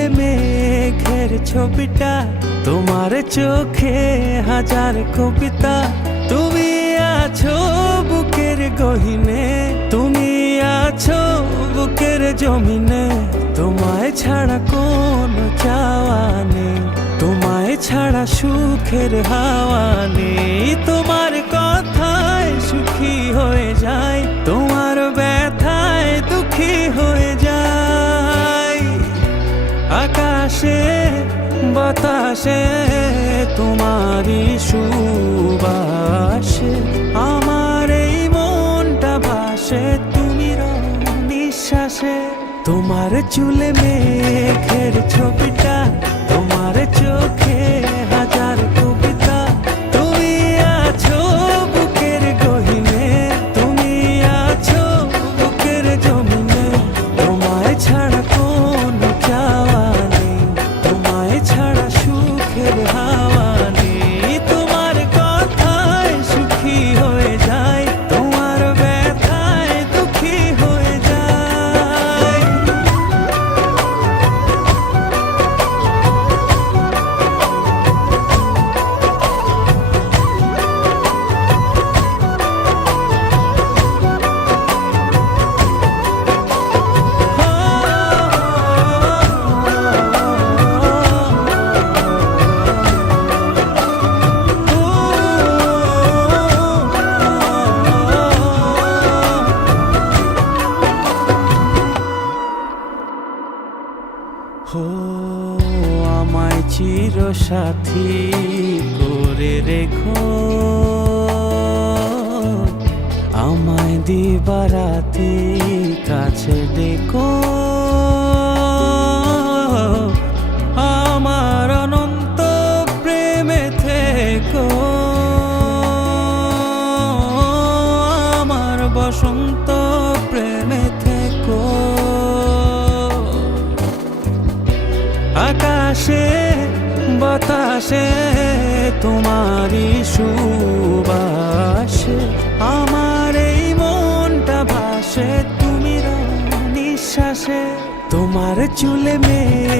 চুলে মেঘের ছবিটা, তোমার চোখে হাজার কবিতা। তুমি আছো বুকের গহিনে, তুমি আছো বুকের জমিনে। তোমায় ছাড়া কোনো চাওয়া নেই, তোমায় ছাড়া সুখের হাওয়া নেই। তোমার কথায় সুখী হয়ে যায়, তোমার ব্যথায় দুঃখী হয়ে যায়। আকাশে বাতাসে তোমারই সুবাসে আমার এই মনটা ভাসে, তুমি নিঃশ্বাসে। তোমার চুলে মেঘের ছবিটা, তোমার চোখে হাজার কবিতা। তুমি আছো বুকের গহিনে, তুমি আছো বুকের জমিনে। তোমায় ছাড়া কোনো চাওয়া নেই, তোমায় ছাড়া সুখের হাওয়া নেই। তোমার কথায় সুখী হয়ে যায়, তোমার ব্যথায় দুঃখী হয়ে যায়। হো আমায় চির সাথী করে রেখো, আমায় দিবারাতি কাছে ডেকো। আমার অনন্ত প্রেমে থেকো, আমার বসন্ত প্রেমে থেকো। আকাশে বাতাসে তোমারই সুবাসে আমার এই মনটা ভাসে, তুমি নিঃশ্বাসে। তোমার চুলে মেঘ